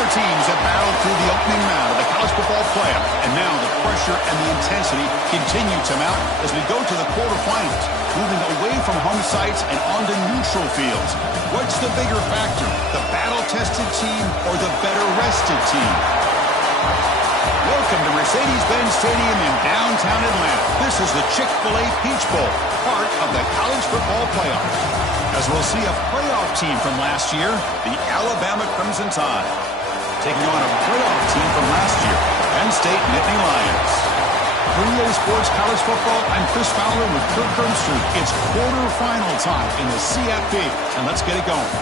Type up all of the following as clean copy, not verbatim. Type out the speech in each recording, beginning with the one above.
Four teams have battled through the opening round of the college football playoff, and now the pressure and the intensity continue to mount as we go to the quarterfinals, moving away from home sites and onto neutral fields. What's the bigger factor, the battle-tested team or the better-rested team? Welcome to Mercedes-Benz Stadium in downtown Atlanta. This is the Chick-fil-A Peach Bowl, part of the college football playoff. As we'll see a playoff team from last year, the Alabama Crimson Tide, taking on a playoff team from last year, Penn State Nittany Lions. For EA Sports College Football, I'm Chris Fowler with Kirk Herbstreit. It's quarterfinal time in the CFP, and let's get it going.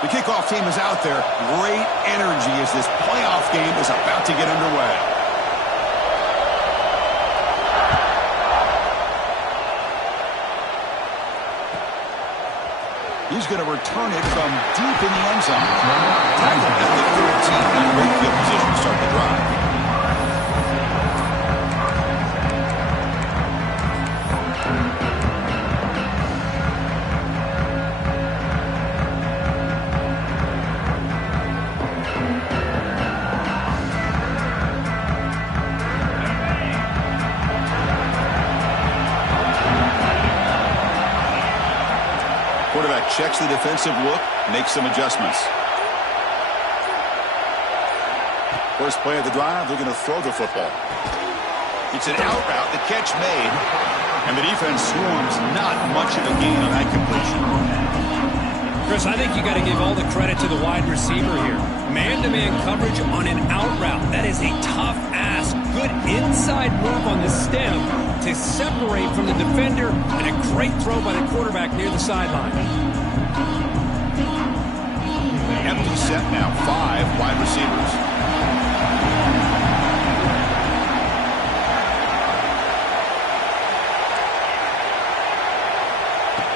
The kickoff team is out there. Great energy as this playoff game is about to get underway. He's going to return it from deep in the end zone. Tackled at the 13. In great field position to start the drive. Quarterback checks the defensive look, makes some adjustments. First play of the drive, they're going to throw the football. It's an out route, the catch made, and the defense swarms. Not much of a gain on that completion. Chris, I think you got to give all the credit to the wide receiver here. Man-to-man coverage on an out route. That is a tough ask. Good inside move on the stem to separate from the defender, and a great throw by the quarterback near the sideline. Empty set now, 5 wide receivers.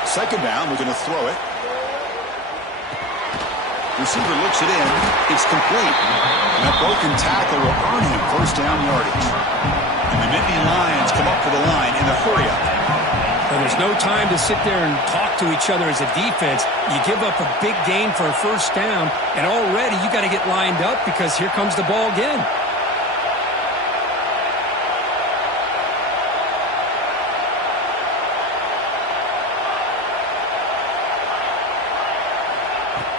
Second down, we're going to throw it. Receiver looks it in. It's complete. And that broken tackle will earn him first down yardage. And the Nittany Lions come up for the line in the hurry-up. Well, there's no time to sit there and talk to each other as a defense. You give up a big gain for a first down, and already you got to get lined up because here comes the ball again.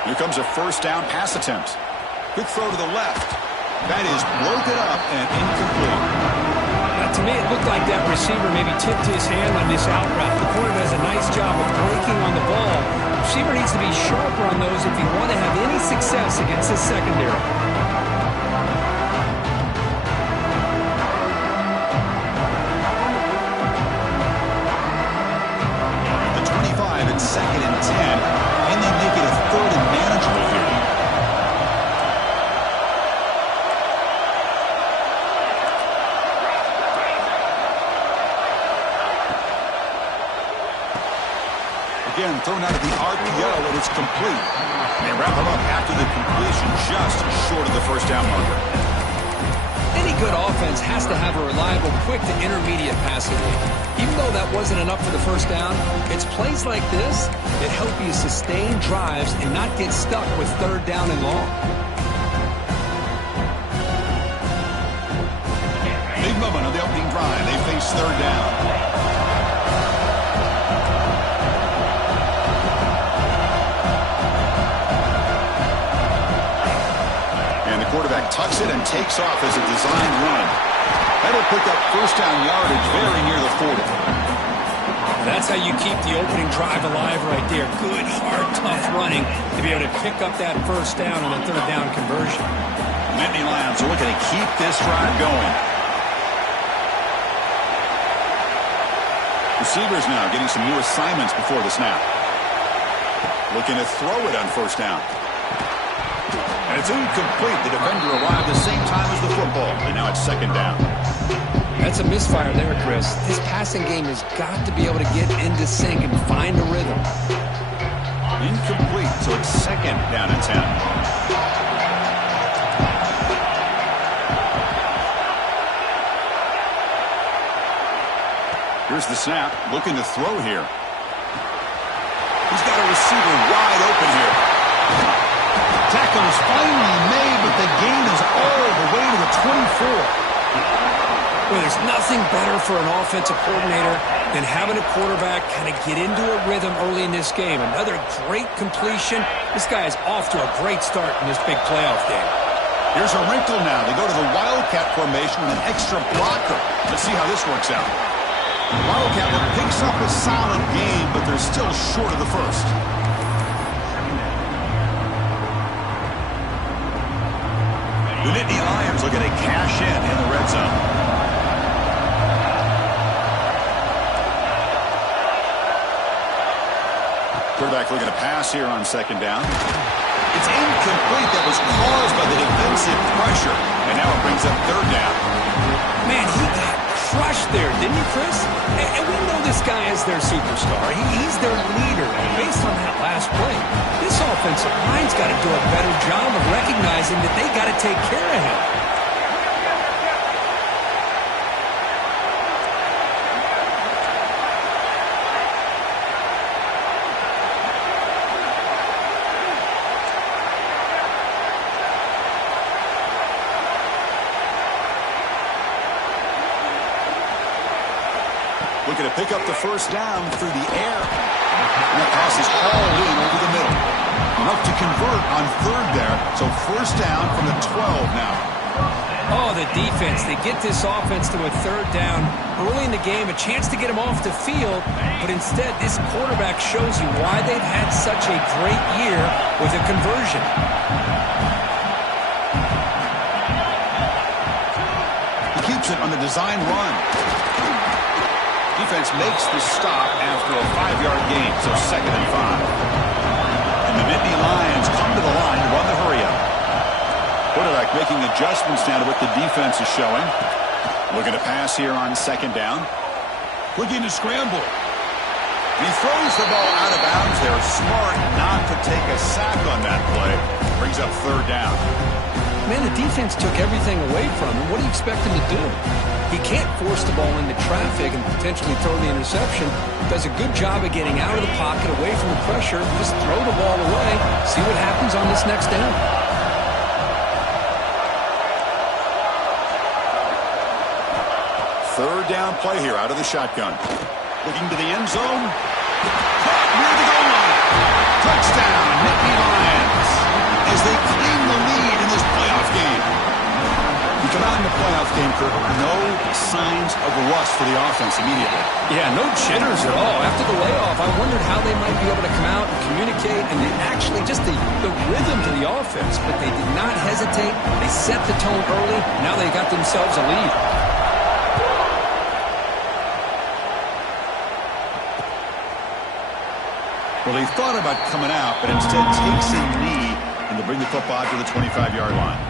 Here comes a first down pass attempt. Quick throw to the left. That is broken up and incomplete. Now, to me, it looked like that receiver maybe tipped his hand on this out route. The corner does a nice job of breaking on the ball. The receiver needs to be sharper on those if you want to have any success against his secondary. The 25 and 2nd and 10. And they make it a 3rd and manageable here. Again, thrown out of the RPO, and it's complete. They wrap him up after the completion, just short of the first down marker. Any good offense has to have a reliable, quick to intermediate passing game. Even though that wasn't enough for the first down, it's plays like this that help you sustain drives and not get stuck with 3rd down and long. Big moment on the opening drive. They face 3rd down. And the quarterback tucks it and takes off as a design run. That'll pick up first down yardage very near the 40. That's how you keep the opening drive alive right there. Good, hard, tough running to be able to pick up that first down on the 3rd down conversion. Nittany Lions are looking to keep this drive going. Receivers now getting some new assignments before the snap. Looking to throw it on first down. And it's incomplete. The defender arrived the same time as the football, and now it's 2nd down. That's a misfire there, Chris. This passing game has got to be able to get into sync and find a rhythm. Incomplete, so it's second down and 10. Here's the snap, looking to throw here. He's got a receiver wide open here. Tackle is finally made, but the gain is all the way to the 24. Well, there's nothing better for an offensive coordinator than having a quarterback kind of get into a rhythm early in this game. Another great completion. This guy is off to a great start in this big playoff game. Here's a wrinkle now. They go to the Wildcat formation with an extra blocker. Let's see how this works out. Wildcat picks up a solid game, but they're still short of the first. The Nittany Lions looking to cash in the red zone. Quarterback looking to pass here on second down. It's incomplete. That was caused by the defensive pressure. And now it brings up third down. Man, he got crushed there, didn't he, Chris? And we know this guy is their superstar. He's their leader. And based on that last play, this offensive line's got to do a better job of recognizing that they got to take care of him. Looking to pick up the first down through the air. And that pass is all in over the middle. Enough to convert on third there. So first down from the 12 now. Oh, the defense. They get this offense to a third down early in the game. A chance to get him off the field. But instead, this quarterback shows you why they've had such a great year with a conversion. He keeps it on the design run. Defense makes the stop after a 5-yard gain, so second and 5. And the Nittany Lions come to the line to run the hurry-up. Quarterback making adjustments now to what the defense is showing. Looking to pass here on second down. Looking to scramble. He throws the ball out of bounds there. Smart not to take a sack on that play. Brings up third down. Man, the defense took everything away from him. What do you expect him to do? He can't force the ball into traffic and potentially throw the interception. Does a good job of getting out of the pocket, away from the pressure. Just throw the ball away. See what happens on this next down. Third down play here out of the shotgun. Looking to the end zone. Caught near the goal line. Touchdown, Nittany Lions. As they claim the lead in this playoff game. You come out in the playoff game, Kirk, no signs of rust for the offense immediately. Yeah, no jitters at all. After the layoff, I wondered how they might be able to come out and communicate and actually just the rhythm to the offense. But they did not hesitate. They set the tone early. Now they got themselves a lead. Well, they thought about coming out, but instead takes a knee and to bring the football to the 25-yard line.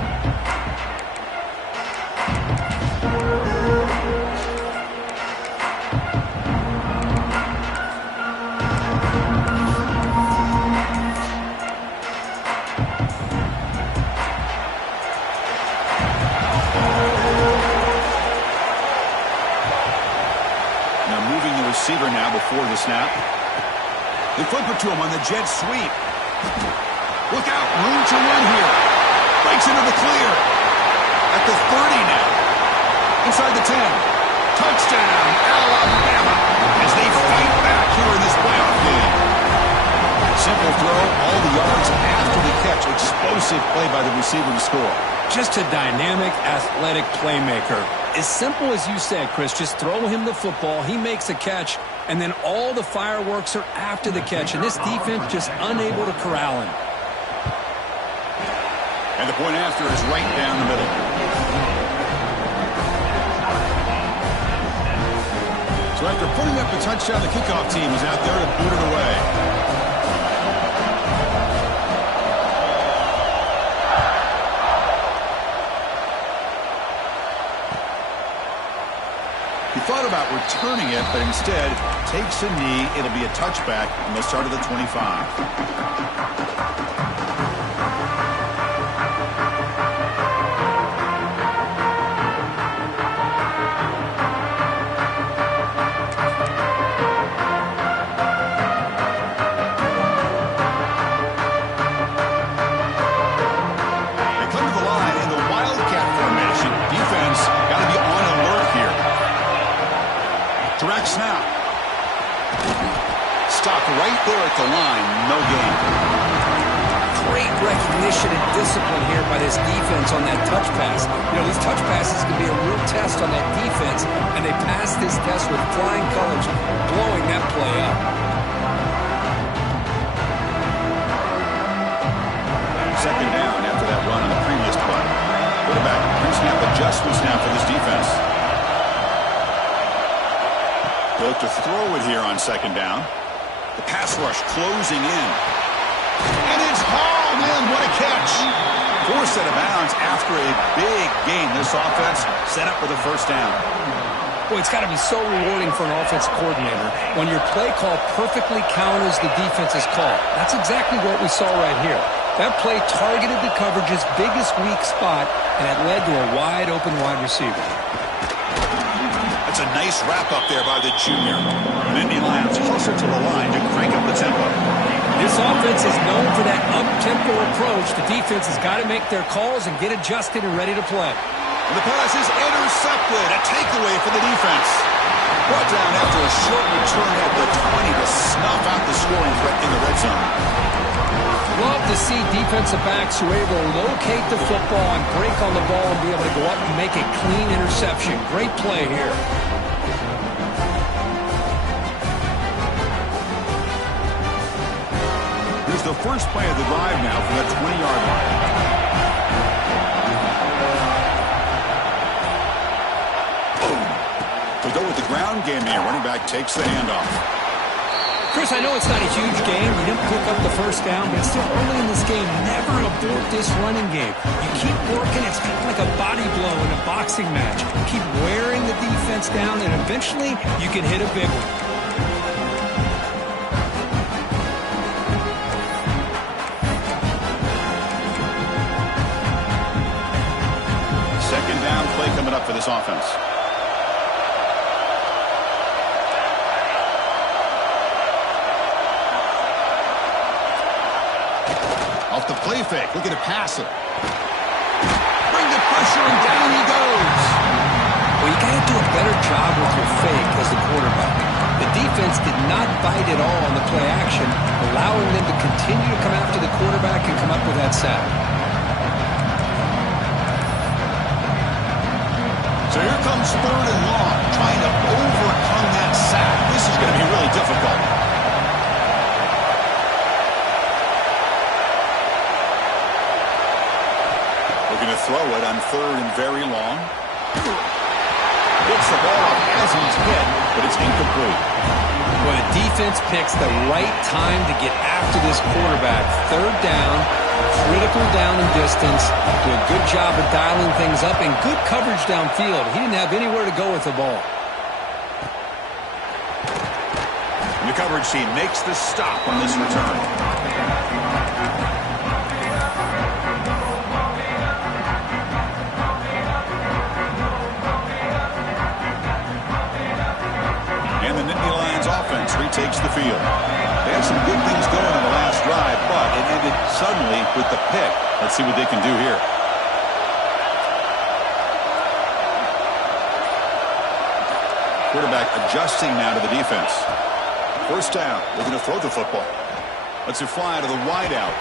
Now moving the receiver now before the snap. They flip it to him on the jet sweep. Look out, room to run here. Breaks into the clear. At the 30 now. Inside the 10. Touchdown, Alabama. As they fight back here in this playoff game. Simple throw, all the yards after the catch. Explosive play by the receiver to score. Just a dynamic, athletic playmaker. As simple as you said, Chris, just throw him the football. He makes a catch, and then all the fireworks are after the catch. And this defense just unable to corral him. And the point after is right down the middle. So after putting up a touchdown, the kickoff team is out there to boot it away. thought about returning it, but instead takes a knee. It'll be a touchback, and they'll start at the 25. Direct snap. Stopped right there at the line. No gain. Great recognition and discipline here by this defense on that touch pass. You know, these touch passes can be a real test on that defense, and they passed this test with flying colors, blowing that play up. Second down after that run on the previous play. Quarterback pre-snap adjustments now for this defense. They look to throw it here on second down. The pass rush closing in. And it's hauled in. What a catch. Forced out of bounds after a big gain. This offense set up for the first down. Boy, it's got to be so rewarding for an offense coordinator when your play call perfectly counters the defense's call. That's exactly what we saw right here. That play targeted the coverage's biggest weak spot, and it led to a wide-open wide receiver. That's a nice wrap-up there by the junior. Nittany Lions closer to the line to crank up the tempo. This offense is known for that up-tempo approach. The defense has got to make their calls and get adjusted and ready to play. And the pass is intercepted. A takeaway for the defense. Brought down after a short return at the 20 to snuff out the scoring threat in the red zone. Love to see defensive backs who are able to locate the football and break on the ball and be able to go up and make a clean interception. Great play here. Here's the first play of the drive now from the 20-yard line. Boom. To go with the ground game here, running back takes the handoff. Chris, I know it's not a huge game. You didn't pick up the first down, but it's still early in this game. Never abort this running game. You keep working. It's kind of like a body blow in a boxing match. Keep wearing the defense down, and eventually you can hit a big one. Second down play coming up for this offense. Off the play fake, looking to pass it. Bring the pressure, and down he goes. Well, you got to do a better job with your fake as the quarterback. The defense did not bite at all on the play action, allowing them to continue to come after the quarterback and come up with that sack. So here comes third and long, trying to overcome that sack. This is going to be really difficult. Looking to throw it on third and very long. Gets the ball off as he's hit, but it's incomplete. Well, the defense picks the right time to get after this quarterback. Third down, critical down and distance. Do a good job of dialing things up and good coverage downfield. He didn't have anywhere to go with the ball. And the coverage team makes the stop on this return. And the Nittany Lions offense retakes the field. They had some good things going on the last drive, but it ended suddenly with the pick. Let's see what they can do here. Quarterback adjusting now to the defense. First down, looking to throw the football. Lets it fly to the wideout.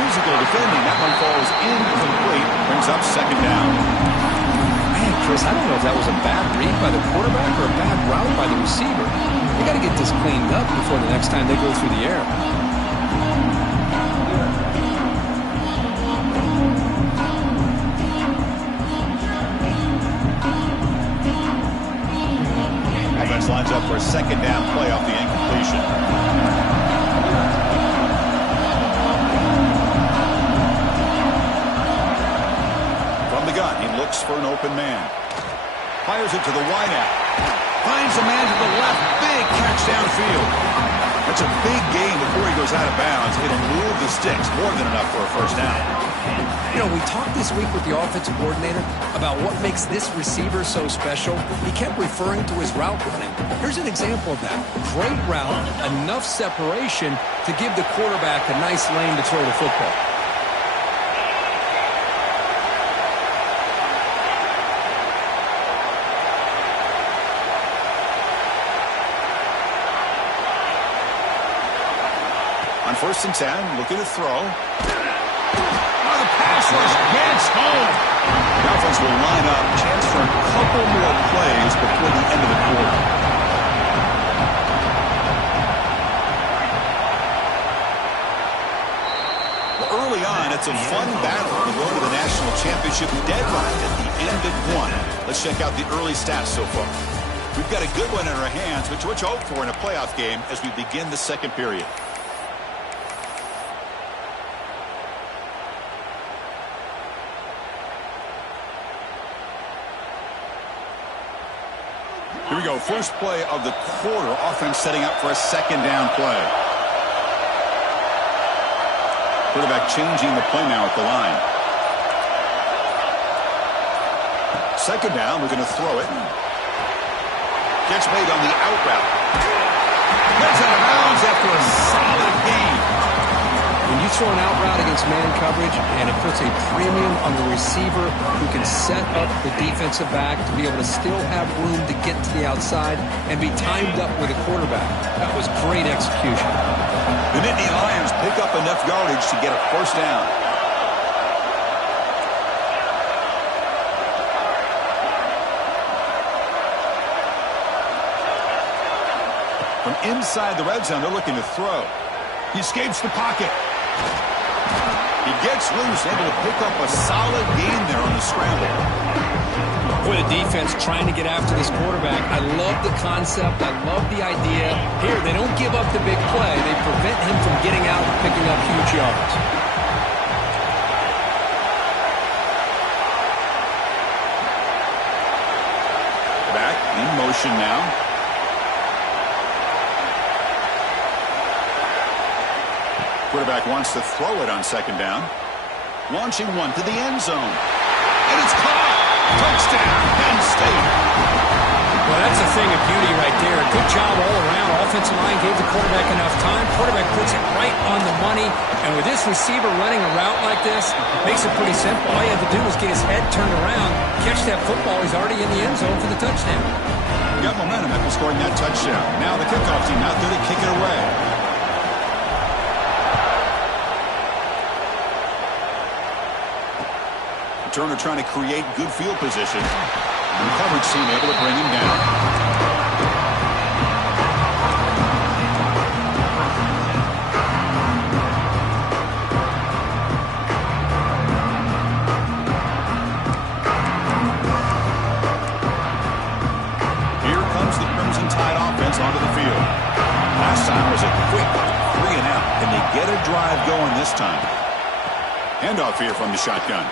Physical defending, that one falls incomplete. Brings up second down. Man, Chris, I don't know if that was a bad read by the quarterback or a bad route by the receiver. They got to get this cleaned up before the next time they go through the air. Offense lines up for a second down play off the incompletion. From the gun, he looks for an open man. Fires it to the wideout. Finds a man to the left. Big catch downfield. That's a big gain before he goes out of bounds. It'll move the sticks. More than enough for a first down. You know, we talked this week with the offensive coordinator about what makes this receiver so special. He kept referring to his route running. Here's an example of that. Great route, enough separation to give the quarterback a nice lane to throw the football. On 1st and 10, looking to throw. The pass rush gets home. The offense will line up. Chance for a couple more plays before the end of the quarter. Well, early on, it's a fun battle to go to the national championship deadline at the end of one. Let's check out the early stats so far. We've got a good one in our hands, which we'll hope for in a playoff game as we begin the second period. Here we go. First play of the quarter. Offense setting up for a second down play. Quarterback changing the play now at the line. Second down. We're going to throw it. Catch made on the out route. That's out of bounds after a solid gain. When you throw an out route against man coverage, and it puts a premium on the receiver who can set up the defensive back to be able to still have room to get to the outside and be timed up with a quarterback. That was great execution. The Nittany Lions pick up enough yardage to get a first down. From inside the red zone, they're looking to throw. He escapes the pocket. He gets loose, able to pick up a solid gain there on the scramble. Boy, the defense trying to get after this quarterback. I love the concept. I love the idea. Here, they don't give up the big play. They prevent him from getting out and picking up huge yards. Back in motion now. Quarterback wants to throw it on second down. Launching one to the end zone. And it's caught. Touchdown, Penn State. Well, that's a thing of beauty right there. Good job all around. Offensive line gave the quarterback enough time. Quarterback puts it right on the money. And with this receiver running a route like this, makes it pretty simple. All you have to do is get his head turned around, catch that football. He's already in the end zone for the touchdown. Got momentum after scoring that touchdown. Now the kickoff team out there to kick it away. Turner trying to create good field position. And the coverage team able to bring him down. Here comes the Crimson Tide offense onto the field. Last time was a quick 3 and out. Can they get a drive going this time? Handoff here from the shotgun.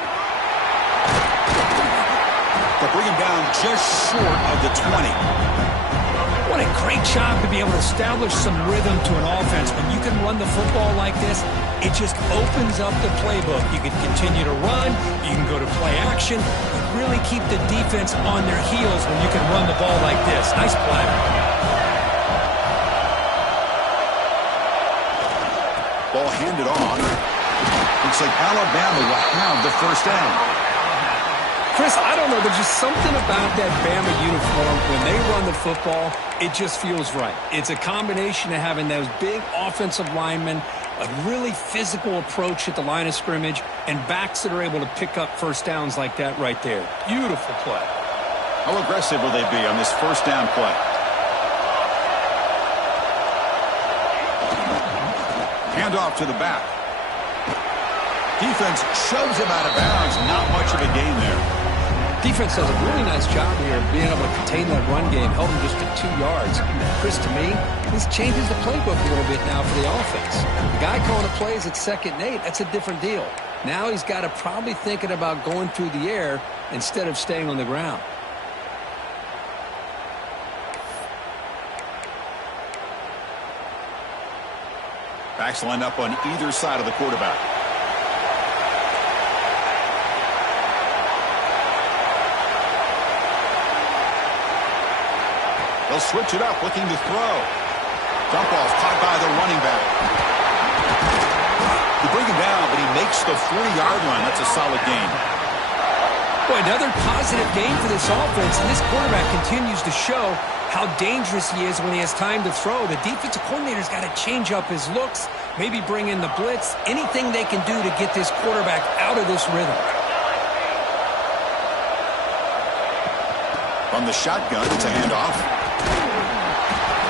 They'll bring him down just short of the 20. What a great job to be able to establish some rhythm to an offense. When you can run the football like this, it just opens up the playbook. You can continue to run. You can go to play action. You really keep the defense on their heels when you can run the ball like this. Nice play. Ball handed off. Looks like Alabama will have the first down. Chris, I don't know. There's just something about that Bama uniform. When they run the football, it just feels right. It's a combination of having those big offensive linemen, a really physical approach at the line of scrimmage, and backs that are able to pick up first downs like that right there. Beautiful play. How aggressive will they be on this first down play? Handoff to the back. Defense shoves him out of bounds. Not much of a gain there. Defense does a really nice job here of being able to contain that run game, held him just to 2 yards. Chris, to me, this changes the playbook a little bit now for the offense. The guy calling the plays at 2nd and 8, that's a different deal. Now he's got to probably thinking about going through the air instead of staying on the ground. Backs line up on either side of the quarterback. They'll switch it up, looking to throw. Dump ball's caught by the running back. They bring him down, but he makes the 40-yard line. That's a solid gain. Boy, another positive game for this offense, and this quarterback continues to show how dangerous he is when he has time to throw. The defensive coordinator's got to change up his looks, maybe bring in the blitz, anything they can do to get this quarterback out of this rhythm. From the shotgun, it's a handoff.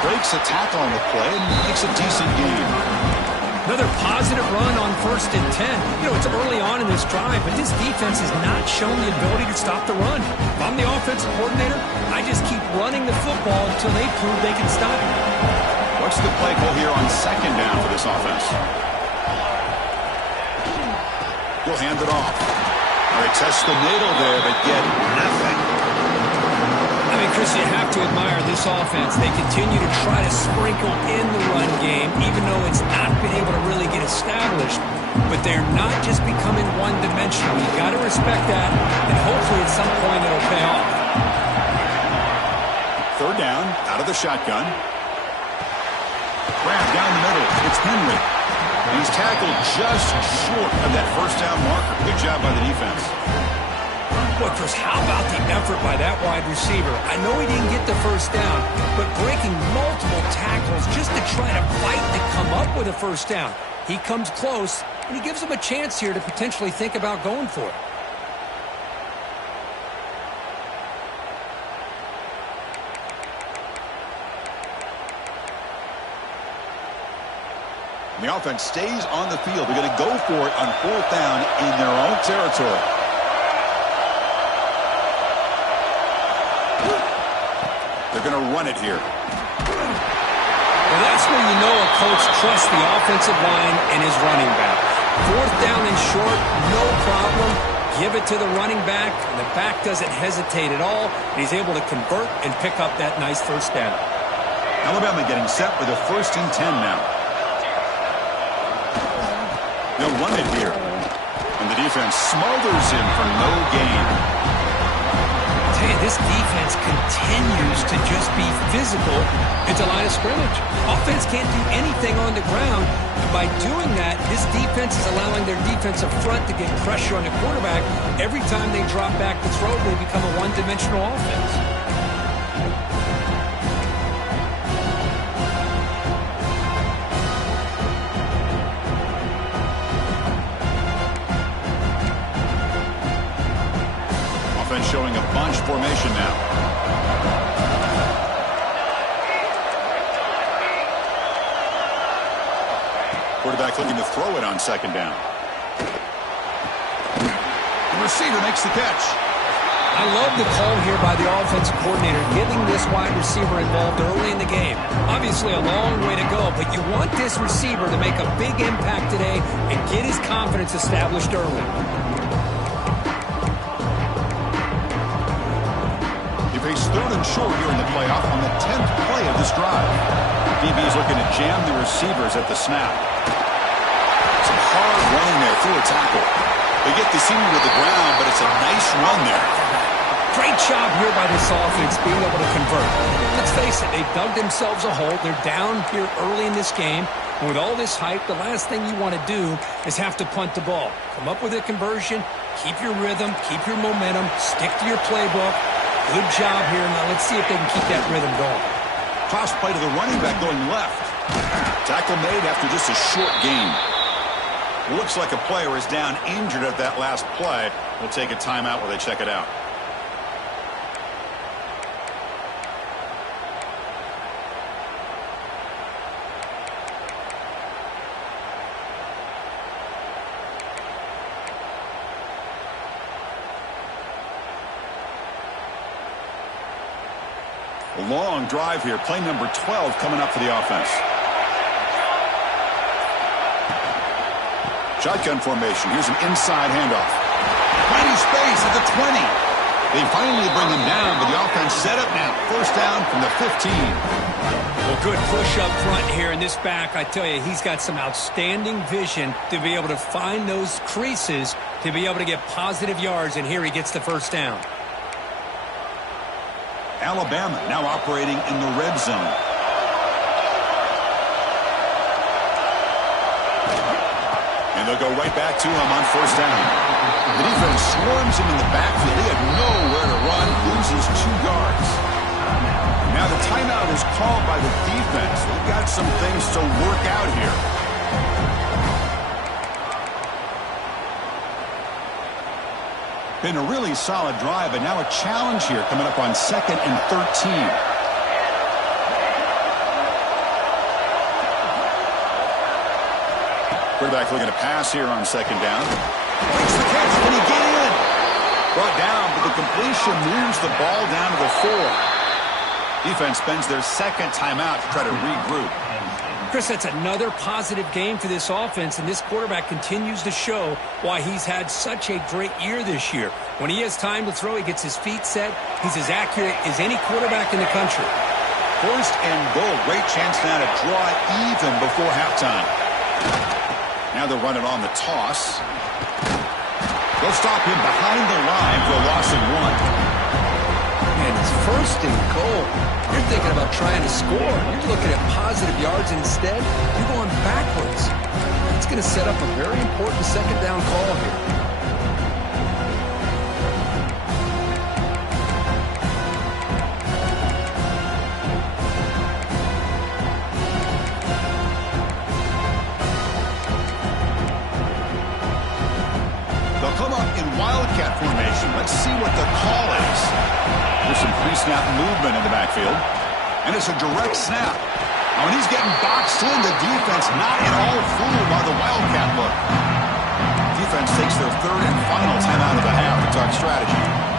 Breaks a tackle on the play and makes a decent gain. Another positive run on 1st and 10. You know, it's early on in this drive, but this defense has not shown the ability to stop the run. If I'm the offensive coordinator, I just keep running the football until they prove they can stop it. What's the play call here on 2nd down for this offense? He'll hand it off. They test the middle there, but get nothing. I mean, Chris, you have to admire this offense. They continue to try to sprinkle in the run game, even though it's not been able to really get established. But they're not just becoming one-dimensional. You've got to respect that, and hopefully at some point it'll pay off. 3rd down, out of the shotgun. Grab down the middle. It's Henry. And he's tackled just short of that 1st down marker. Good job by the defense. Boy, Chris, how about the effort by that wide receiver? I know he didn't get the 1st down, but breaking multiple tackles just to try to fight to come up with a 1st down. He comes close, and he gives him a chance here to potentially think about going for it. The offense stays on the field. They're going to go for it on 4th down in their own territory. They're going to run it here. Well, that's where you know a coach trusts the offensive line and his running back. 4th down and short, no problem. Give it to the running back, and the back doesn't hesitate at all. And he's able to convert and pick up that nice 1st down. Alabama getting set for the 1st and 10 now. They'll run it here. And the defense smothers him for no gain. This defense continues to just be physical at the line of scrimmage. Offense can't do anything on the ground. And by doing that, this defense is allowing their defensive front to get pressure on the quarterback. Every time they drop back to throw, they become a one-dimensional offense. Showing a bunch formation now. Quarterback looking to throw it on 2nd down. The receiver makes the catch. I love the call here by the offensive coordinator, getting this wide receiver involved early in the game. Obviously a long way to go, but you want this receiver to make a big impact today and get his confidence established early. Face 3rd and short here in the playoff on the 10th play of this drive. DB is looking to jam the receivers at the snap. Some hard running there through a tackle. They get the senior to the ground, but it's a nice run there. Great job here by this offense being able to convert. Let's face it, they've dug themselves a hole. They're down here early in this game. And with all this hype, the last thing you want to do is have to punt the ball. Come up with a conversion, keep your rhythm, keep your momentum, stick to your playbook. Good job here. Now let's see if they can keep that rhythm going. Toss play to the running back going left. Tackle made after just a short gain. Looks like a player is down injured at that last play. We'll take a timeout while they check it out. A long drive here. Play number 12 coming up for the offense. Shotgun formation. Here's an inside handoff. Plenty space at the 20. They finally bring him down, but the offense set up now. 1st down from the 15. Well, good push up front here in this back. I tell you, he's got some outstanding vision to be able to find those creases to be able to get positive yards, and here he gets the first down. Alabama now operating in the red zone. And they'll go right back to him on first down. The defense swarms him in the backfield. He had nowhere to run, loses 2 yards. Now the timeout is called by the defense. They've got some things to work out here. Been a really solid drive, but now a challenge here coming up on 2nd and 13. Quarterback looking to pass here on 2nd down. Makes the catch. Can he get in? Brought down, but the completion moves the ball down to the 4. Defense spends their 2nd timeout to try to regroup. Chris, that's another positive game for this offense, and this quarterback continues to show why he's had such a great year this year. When he has time to throw, he gets his feet set. He's as accurate as any quarterback in the country. 1st and goal. Great chance now to draw even before halftime. Now they're running on the toss. They'll stop him behind the line for a loss of 1. And it's 1st and goal. You're thinking about trying to score. You're looking at positive yards, and instead, you're going backwards. It's going to set up a very important 2nd down call here. They'll come up in Wildcat formation. Let's see what the call is. There's some pre-snap movement in the backfield. And it's a direct snap. Now, when he's getting boxed in, the defense not at all fooled by the Wildcat look. Defense takes their 3rd and final timeout of the half to talk strategy.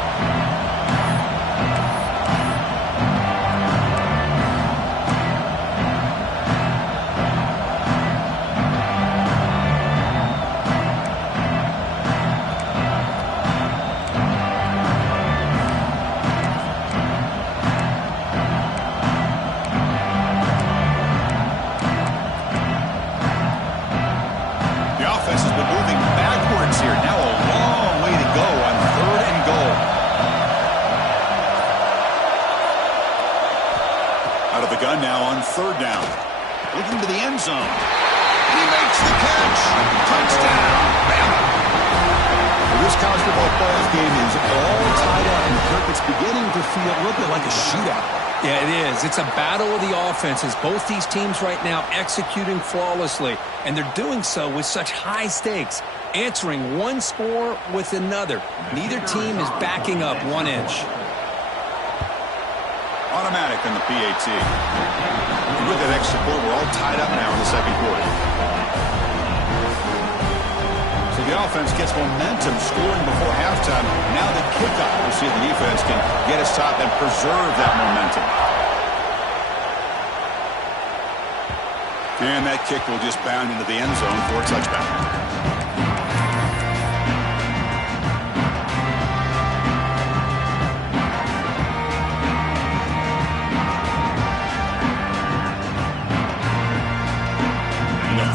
Now on 3rd down. Looking to the end zone. And he makes the catch. Touchdown. Bama. Well, this college football playoff game is all tied up, and Kirk, it's beginning to feel a little bit like a shootout. Yeah, it is. It's a battle of the offenses. Both these teams right now executing flawlessly, and they're doing so with such high stakes, answering one score with another. Neither team is backing up 1 inch. Automatic in the PAT. With that extra point, we're all tied up now in the 2nd quarter. So the offense gets momentum scoring before halftime. Now the kickoff. We'll see if the defense can get a stop and preserve that momentum. And that kick will just bound into the end zone for a touchback.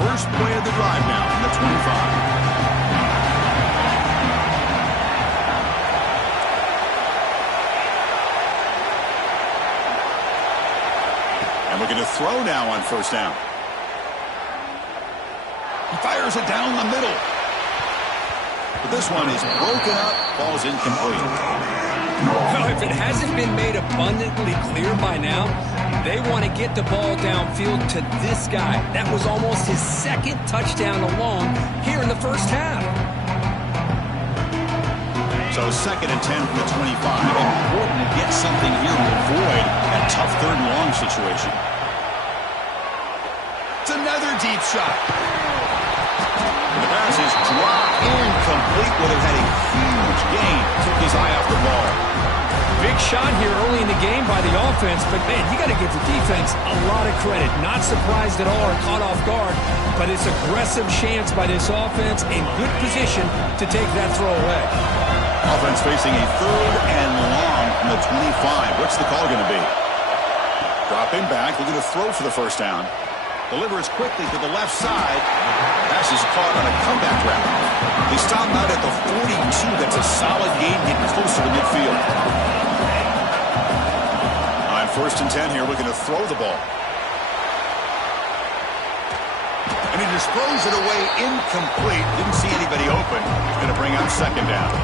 First play of the drive now from the 25. And looking to throw now on 1st down. He fires it down the middle. But this one is broken up, falls incomplete. Well, if it hasn't been made abundantly clear by now, they want to get the ball downfield to this guy. That was almost his 2nd touchdown alone here in the 1st half. So 2nd and 10 from the 25. Important to get something here to avoid that tough 3rd and long situation. It's another deep shot. The pass is dropped incomplete. Would have had a huge gain. Took his eye off the ball. Big shot here early in the game by the offense, but, man, you got to give the defense a lot of credit. Not surprised at all or caught off guard, but it's aggressive chance by this offense in good position to take that throw away. Offense facing a 3rd and long from the 25. What's the call going to be? Dropping back, looking to throw for the first down. Delivers quickly to the left side. Pass is caught on a comeback route. They stop out at the 42. That's a solid gain, getting closer to midfield. On 1st and 10 here, looking to throw the ball. And he just throws it away incomplete. Didn't see anybody open. He's going to bring up 2nd down.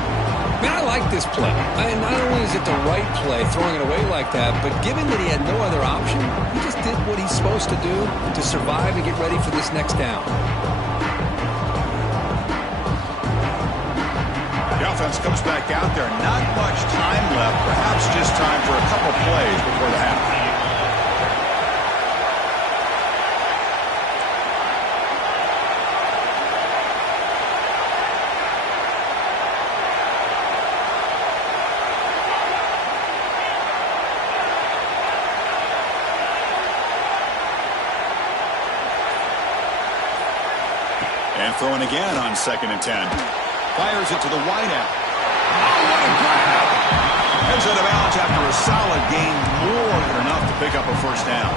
Man, I like this play. Not only is it the right play, throwing it away like that, but given that he had no other option, he just did what he's supposed to do to survive and get ready for this next down. The offense comes back out there. Not much time left. Perhaps just time for a couple plays before the half. And throwing again on 2nd and 10. Fires it to the wideout. Oh, what a grab! Heads out of bounds after a solid gain, more than enough to pick up a 1st down.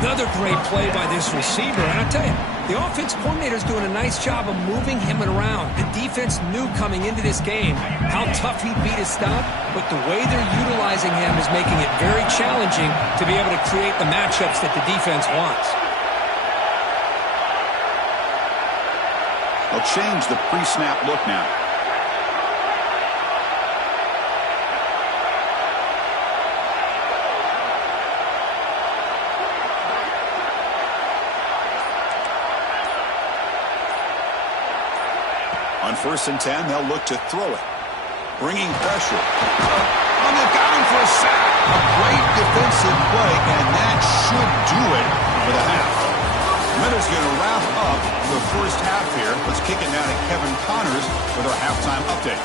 Another great play by this receiver. And I tell you, the offense coordinator is doing a nice job of moving him around. The defense knew coming into this game how tough he'd be to stop, but the way they're utilizing him is making it very challenging to be able to create the matchups that the defense wants. They'll change the pre-snap look now. On 1st and 10, they'll look to throw it. Bringing pressure. Oh, they've got him for a sack. A great defensive play, and that should do it for the half. Minutes going to wrap up the first half here. Let's kick it down to Kevin Connors with our halftime update.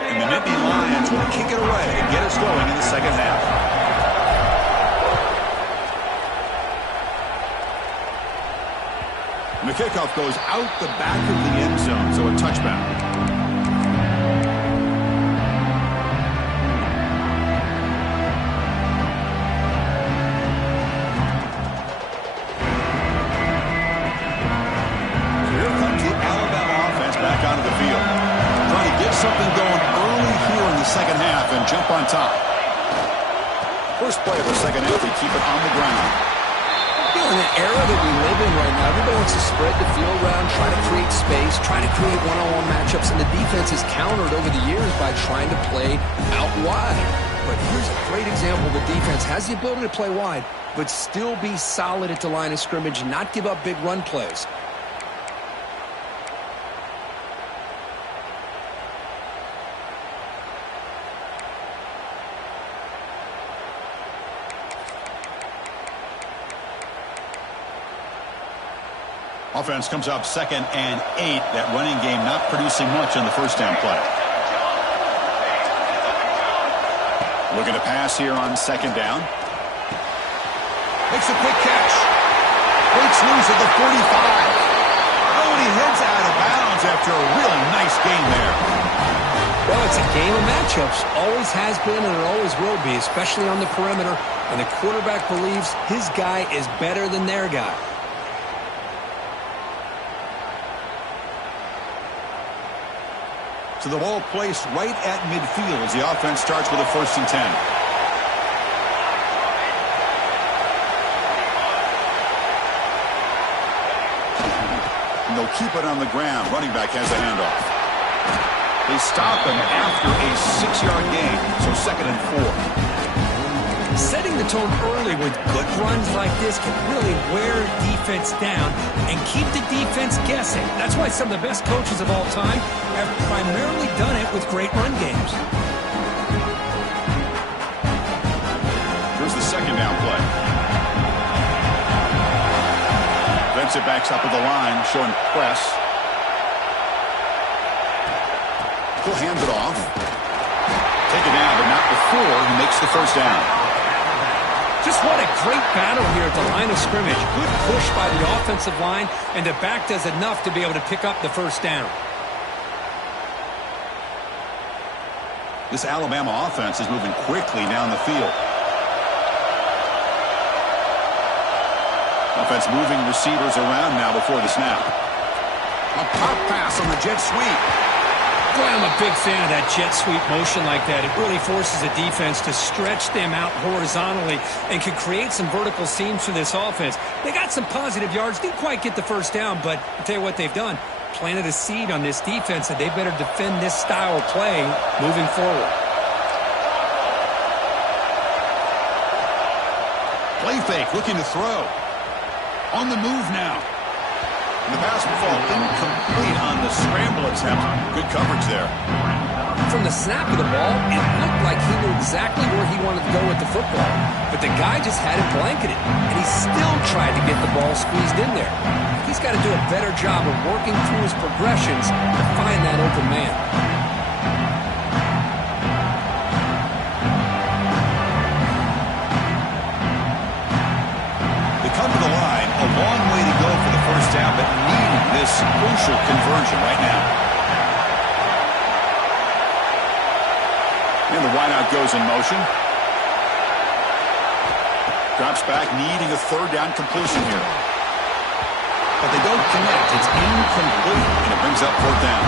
And the Nittany Lions will kick it away and get us going in the 2nd half. And the kickoff goes out the back of the end zone, so a touchback. So here comes the Alabama offense back onto the field. Trying to get something going early here in the 2nd half and jump on top. First play of the 2nd half, they keep it on the ground. In the era that we live in right now, everybody wants to spread the field around, try to create space, try to create one-on-one matchups, and the defense has countered over the years by trying to play out wide. But here's a great example. The defense has the ability to play wide, but still be solid at the line of scrimmage, not give up big run plays. Offense comes up 2nd and 8. That running game not producing much on the 1st down play. Looking to pass here on 2nd down. Makes a quick catch. Breaks loose at the 45. Oh, and he heads out of bounds after a really nice game there. Well, it's a game of matchups. Always has been and it always will be, especially on the perimeter. And the quarterback believes his guy is better than their guy. So the ball placed right at midfield as the offense starts with a 1st and 10. And they'll keep it on the ground. Running back has a handoff. They stop him after a 6-yard gain, so 2nd and 4. Setting the tone early with good runs like this can really wear defense down and keep the defense guessing. That's why some of the best coaches of all time have primarily done it with great run games. Here's the 2nd down play. Defensive backs up at the line, showing press. He'll hand it off. Take it down, but not before he makes the first down. Just what a great battle here at the line of scrimmage. Good push by the offensive line, and the back does enough to be able to pick up the first down. This Alabama offense is moving quickly down the field. Offense moving receivers around now before the snap. A pop pass on the jet sweep. Boy, I'm a big fan of that jet sweep motion like that. It really forces a defense to stretch them out horizontally and can create some vertical seams for this offense. They got some positive yards, didn't quite get the first down, but I'll tell you what they've done. Planted a seed on this defense, and they better defend this style of play moving forward. Play fake, looking to throw. On the move now. And the pass will fall incomplete on the scramble attempt. Good coverage there. From the snap of the ball, it looked like he knew exactly where he wanted to go with the football. But the guy just had it blanketed, and he still tried to get the ball squeezed in there. He's got to do a better job of working through his progressions to find that open man. They come to the line, a long way to go for the first down, but needing this crucial conversion right now. And the wideout goes in motion. Drops back, needing a third down completion here. But they don't connect. It's incomplete, and it brings up fourth down.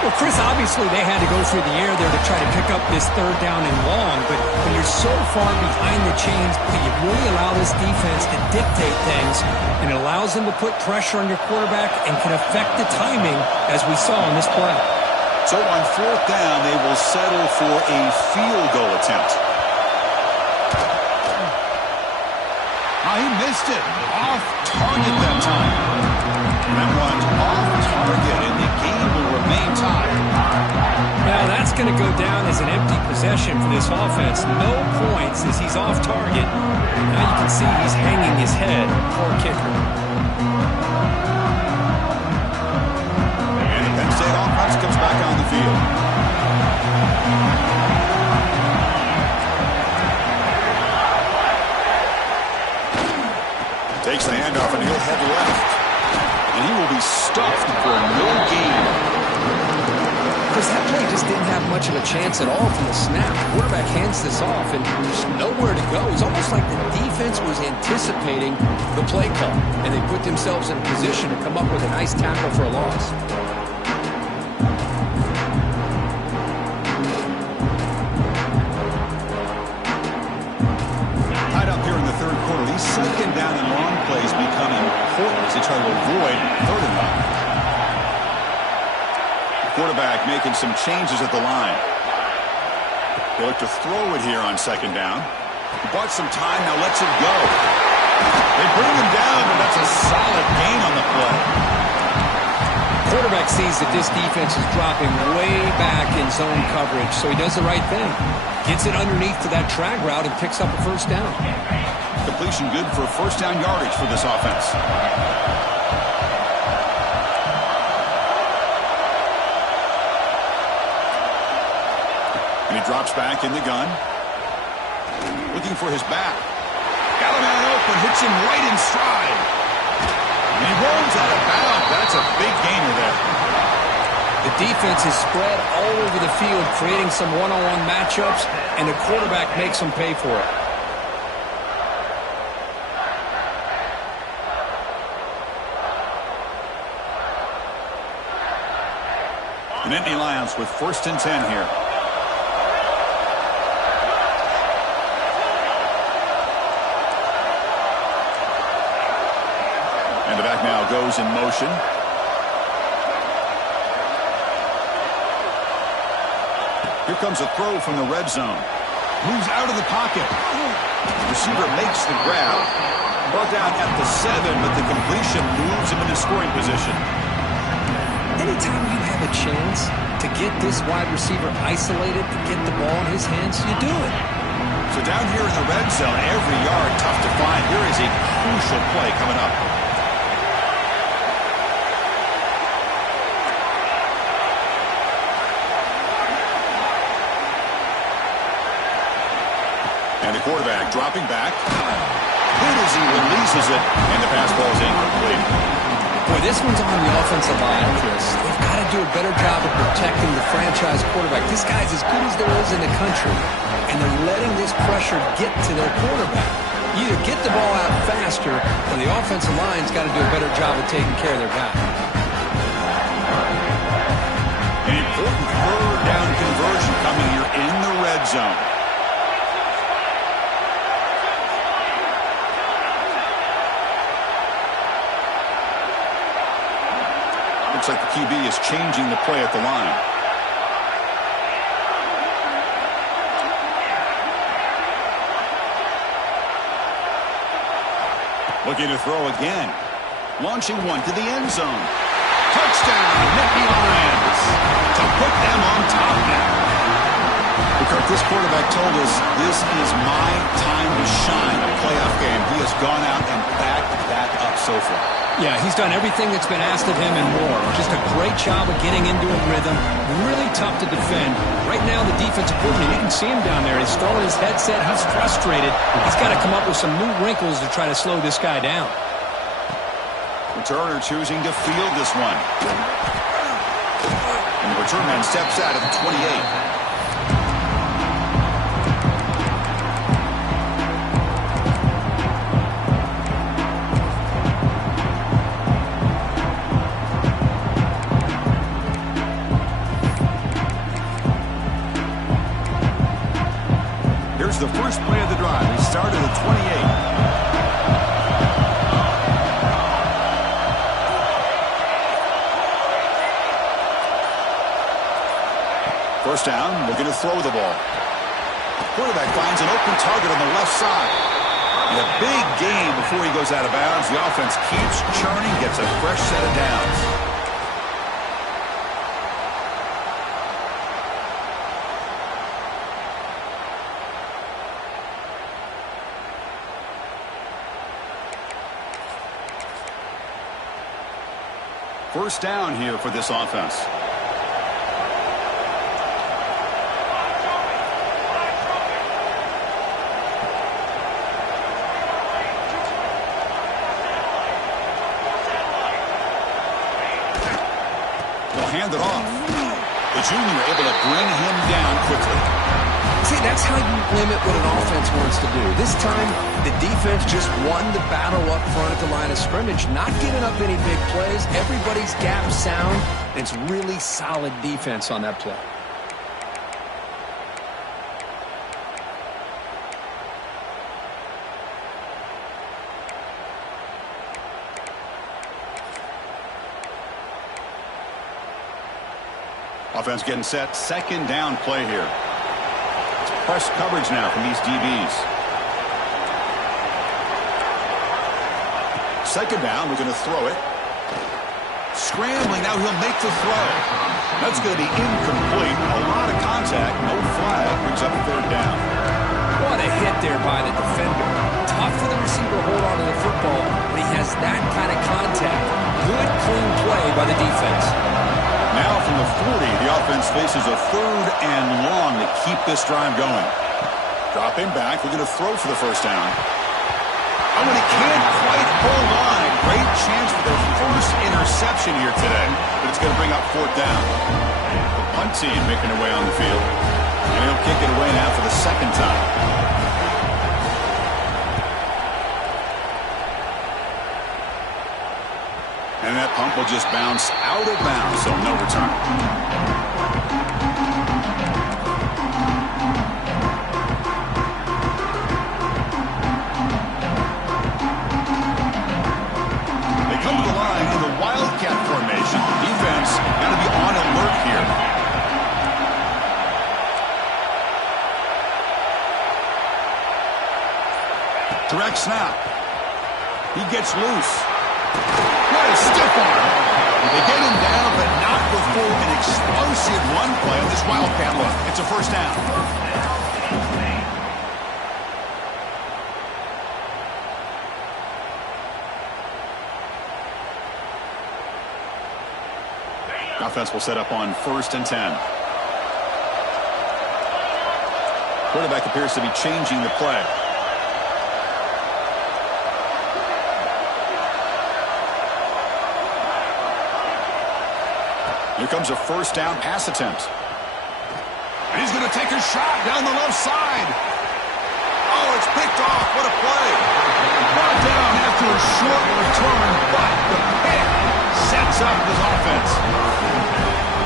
Well, Chris, obviously they had to go through the air there to try to pick up this third down and long, but when you're so far behind the chains, you really allow this defense to dictate things, and it allows them to put pressure on your quarterback and can affect the timing, as we saw in this play. So on fourth down, they will settle for a field goal attempt. Oh, he missed it. Off target that time. And that one's off target, and the game will remain tied. Now that's going to go down as an empty possession for this offense. No points as he's off target. Now you can see he's hanging his head. Poor kicker. And the Penn State offense comes back on the field. Takes the handoff, and he'll head left. And he will be stuffed for no gain. Because that play just didn't have much of a chance at all from the snap. The quarterback hands this off, and there's nowhere to go. It's almost like the defense was anticipating the play call, and they put themselves in a position to come up with a nice tackle for a loss. Tied up here in the third quarter. These second down and long plays become important as they try to avoid third and long. Quarterback making some changes at the line. They look to throw it here on second down. He bought some time, now lets it go. They bring him down, but that's a solid gain on the play. Quarterback sees that this defense is dropping way back in zone coverage, so he does the right thing. Gets it underneath to that drag route and picks up a first down. Completion good for first down yardage for this offense. And he drops back in the gun. Looking for his back. Got a man open, hits him right in stride. And he rolls out of bounds. That's a big gainer there. The defense is spread all over the field, creating some one-on-one matchups, and the quarterback makes them pay for it. The Nittany Lions with 1st and 10 here. And the back now goes in motion. Here comes a throw from the red zone. Moves out of the pocket. The receiver makes the grab. Brought down at the 7, but the completion moves him into scoring position. Anytime you have a chance to get this wide receiver isolated, to get the ball in his hands, you do it. So down here in the red zone, every yard tough to find. Here is a crucial play coming up. And the quarterback dropping back. Hit as he releases it, and the pass ball is incomplete. Boy, this one's on the offensive line, Chris. They've got to do a better job of protecting the franchise quarterback. This guy's as good as there is in the country, and they're letting this pressure get to their quarterback. You either get the ball out faster, or the offensive line's got to do a better job of taking care of their guy. An important third down conversion coming here in the red zone. Looks like the QB is changing the play at the line. Looking to throw again. Launching one to the end zone. Touchdown, Nittany Lions, to put them on top now. Kirk, this quarterback told us this is my time to shine, a playoff game. He has gone out and backed that up so far. Yeah, he's done everything that's been asked of him and more. Just a great job of getting into a rhythm. Really tough to defend. Right now, the defensive coordinator, you can see him down there. He's throwing his headset. He's frustrated. He's got to come up with some new wrinkles to try to slow this guy down. Turner choosing to field this one. And the return man steps out at the 28. Here's the first play of the drive. He started at 28. First down, looking to throw the ball. Quarterback finds an open target on the left side. And a big gain before he goes out of bounds. The offense keeps churning, gets a fresh set of downs. First down here for this offense. Hand it off. The junior able to bring him down quickly. See, that's how you limit what an offense wants to do. This time, the defense just won the battle up front at the line of scrimmage, not giving up any big plays. Everybody's gap sound. It's really solid defense on that play. Offense getting set. Second down play here. It's press coverage now from these DBs. Second down. We're going to throw it. Scrambling. Now he'll make the throw. That's going to be incomplete. A lot of contact. No flag. Brings up third down. What a hit there by the defender. Tough for the receiver to hold on to the football when he has that kind of contact. Good, clean play by the defense. Now from the 40, the offense faces a third and long to keep this drive going. Dropping back, we're going to throw for the first down. Oh, and he can't quite hold on. A great chance for their first interception here today, but it's going to bring up fourth down. The punt team making their way on the field, and he'll kick it away now for the second time. And that pump will just bounce out of bounds, so no return. They come to the line in the Wildcat formation. Defense got to be on alert here. Direct snap. He gets loose. What a stiff arm. They get him down, but not before an explosive run play on this Wildcat look. It's a first down. Offense will set up on 1st and 10. Quarterback appears to be changing the play. Here comes a first down pass attempt. And he's going to take a shot down the left side. Oh, it's picked off. What a play. Brought down after a short return, but the pick sets up his offense.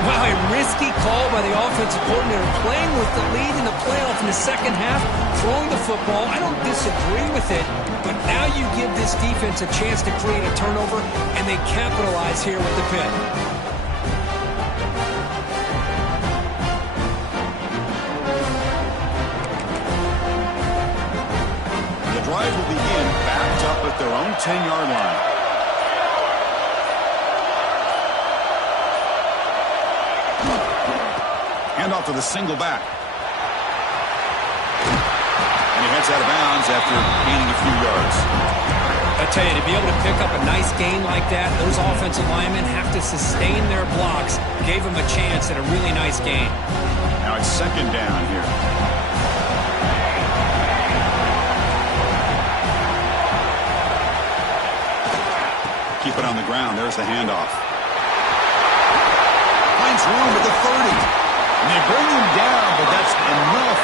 Wow, a risky call by the offensive coordinator, playing with the lead in the playoff in the second half, throwing the football. I don't disagree with it, but now you give this defense a chance to create a turnover, and they capitalize here with the pick. The drive will begin backed up at their own 10-yard line. Handoff to the single back. And he heads out of bounds after gaining a few yards. I tell you, to be able to pick up a nice gain like that, those offensive linemen have to sustain their blocks. Gave him a chance at a really nice gain. Now it's second down here. Keep it on the ground. There's the handoff. Finds room at the 30. And they bring him down, but that's enough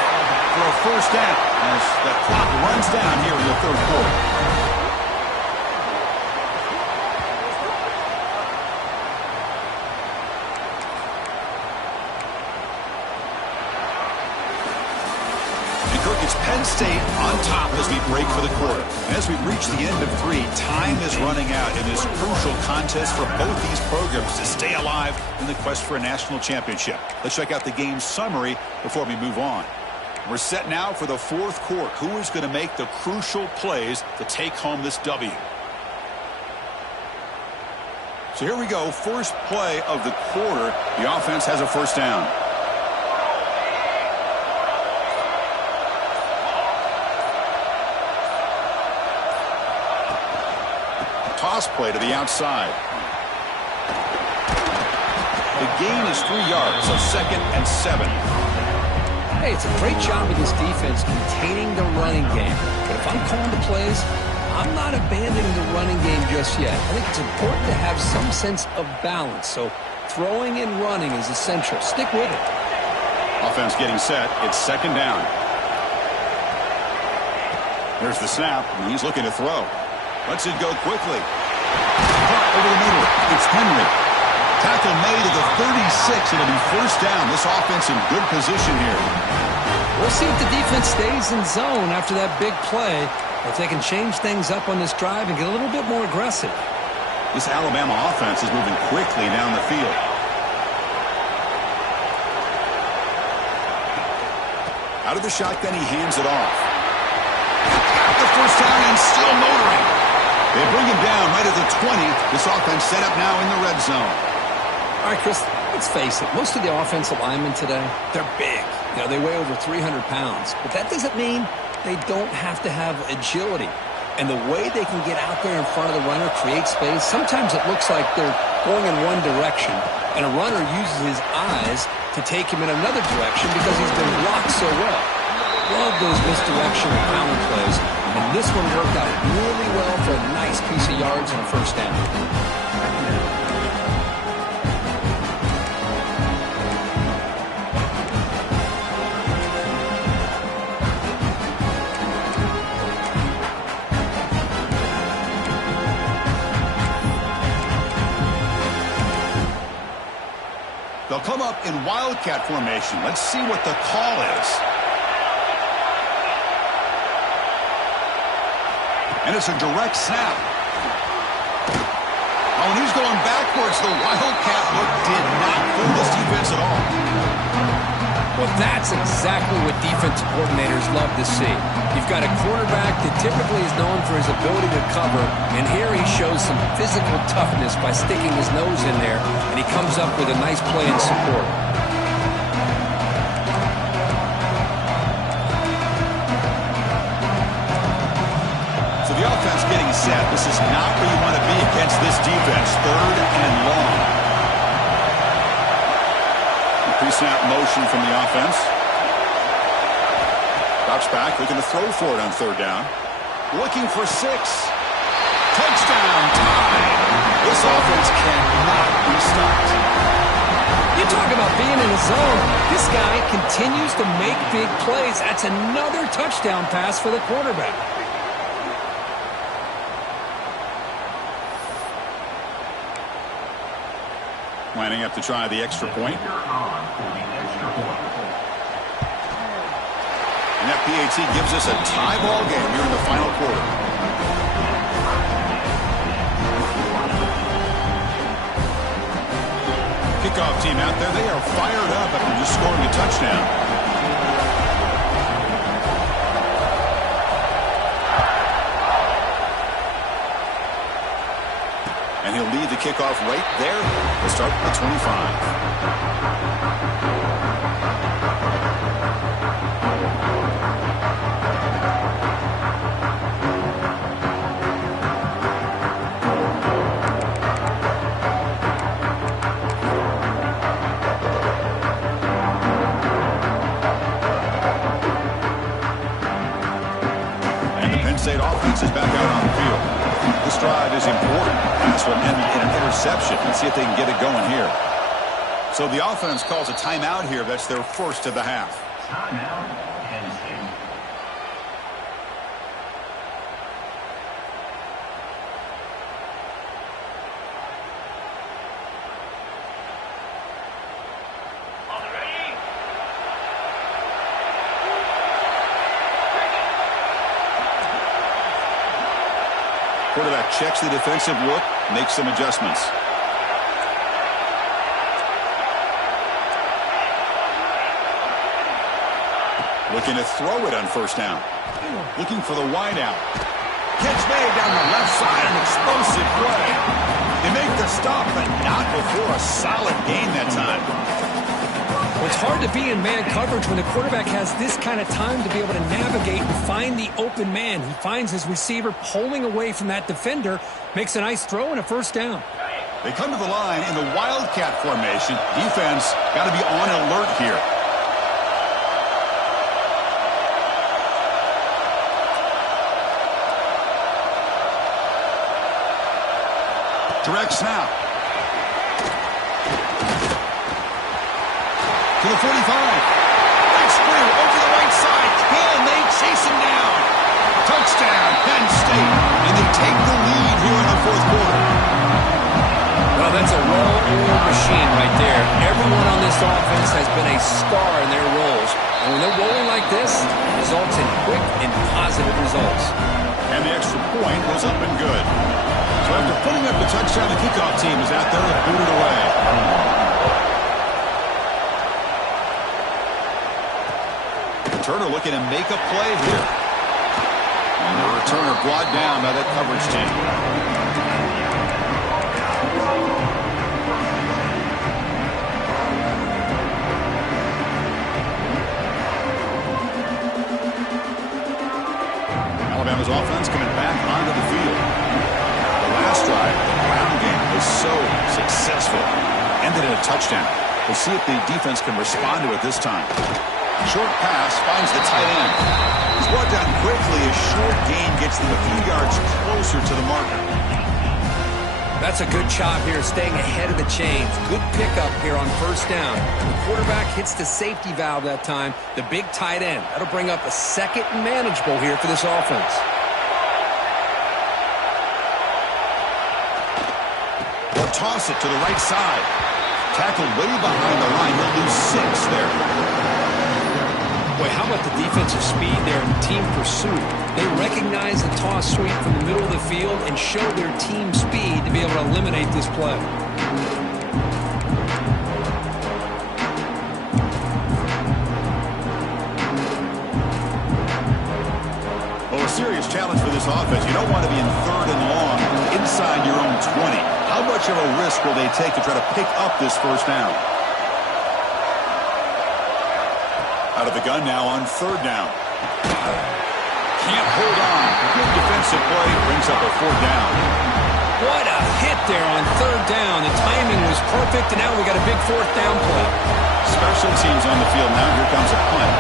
for a first down as the clock runs down here in the third quarter. And Kirk, it's Penn State on top as we break for the quarter. And as we reach the end of 3, time is running out in this crucial contest for both these programs to stay alive in the quest for a national championship. Let's check out the game summary before we move on. We're set now for the fourth quarter. Who is going to make the crucial plays to take home this W? So here we go. First play of the quarter. The offense has a first down. Toss play to the outside. The gain is 3 yards, so second and 7. Hey, it's a great job of this defense containing the running game. But if I'm calling the plays, I'm not abandoning the running game just yet. I think it's important to have some sense of balance. So throwing and running is essential. Stick with it. Offense getting set. It's second down. There's the snap, and he's looking to throw. Lets it go quickly. Over the middle. It's Henry. Tackle made at the 36. It'll be first down. This offense in good position here. We'll see if the defense stays in zone after that big play, or if they can change things up on this drive and get a little bit more aggressive. This Alabama offense is moving quickly down the field. Out of the shotgun, he hands it off. Got the first down and still motoring. They bring him down right at the 20. This offense set up now in the red zone. All right, Chris, let's face it. Most of the offensive linemen today, they're big. You know, they weigh over 300 pounds. But that doesn't mean they don't have to have agility. And the way they can get out there in front of the runner, create space, sometimes it looks like they're going in one direction, and a runner uses his eyes to take him in another direction because he's been blocked so well. Love those misdirection and counter plays. And this one worked out really well for a nice piece of yards and a first down. They'll come up in wildcat formation. Let's see what the call is. And it's a direct snap. Oh, and he's going backwards. The wildcat look did not fool this defense at all. Well, that's exactly what defensive coordinators love to see. You've got a quarterback that typically is known for his ability to cover, and here he shows some physical toughness by sticking his nose in there, and he comes up with a nice play in support. So the offense getting set. This is not where you want to be against this defense. Third and long. Pre-snap motion from the offense. Drops back, looking to throw for it on third down. Looking for 6. Touchdown, tie. This offense cannot be stopped. You talk about being in the zone. This guy continues to make big plays. That's another touchdown pass for the quarterback. Lining up to try the extra point. And that PAT gives us a tie ball game here in the final quarter. Kickoff team out there, they are fired up after just scoring a touchdown. And he'll lead the kickoff right there to start the 25. State offense is back out on the field. This drive is important. Pass will end in an interception. Let's see if they can get it going here. So the offense calls a timeout here. That's their first of the half. Timeout, Penn State. Quarterback checks the defensive look, makes some adjustments. Looking to throw it on first down. Looking for the wide out. Catch made down the left side, an explosive play. They make the stop, but not before a solid gain that time. Well, it's hard to be in man coverage when the quarterback has this kind of time to be able to navigate and find the open man. He finds his receiver pulling away from that defender, makes a nice throw and a first down. They come to the line in the Wildcat formation. Defense got to be on alert here. Direct snap. To the 45. Big sprint over the right side. Can they chase him down? Touchdown, Penn State. And they take the lead here in the fourth quarter. Well, that's a well-oiled machine right there. Everyone on this offense has been a star in their roles. And when they're rolling like this, it results in quick and positive results. And the extra point was up and good. So after putting up the touchdown, the kickoff team is out there and booted away. Turner looking to make a play here. And the returner brought down by that coverage team. Alabama's offense coming back onto the field. The last drive, the ground game was so successful. Ended in a touchdown. We'll see if the defense can respond to it this time. Short pass finds the tight end. He's brought down quickly. A short gain gets them a few yards closer to the marker. That's a good job here, staying ahead of the chains. Good pickup here on first down. The quarterback hits the safety valve that time. The big tight end. That'll bring up a second and manageable here for this offense. They'll toss it to the right side. Tackled way behind the line. He'll lose 6 there. Boy, how about the defensive speed there and team pursuit? They recognize the toss sweep from the middle of the field and show their team speed to be able to eliminate this play. Well, a serious challenge for this offense. You don't want to be in third and long inside your own 20. How much of a risk will they take to try to pick up this first down? Out of the gun now on third down. Can't hold on. Good defensive play brings up a fourth down. What a hit there on third down. The timing was perfect, and now we got a big fourth down play. Special teams on the field now. Here comes a punt.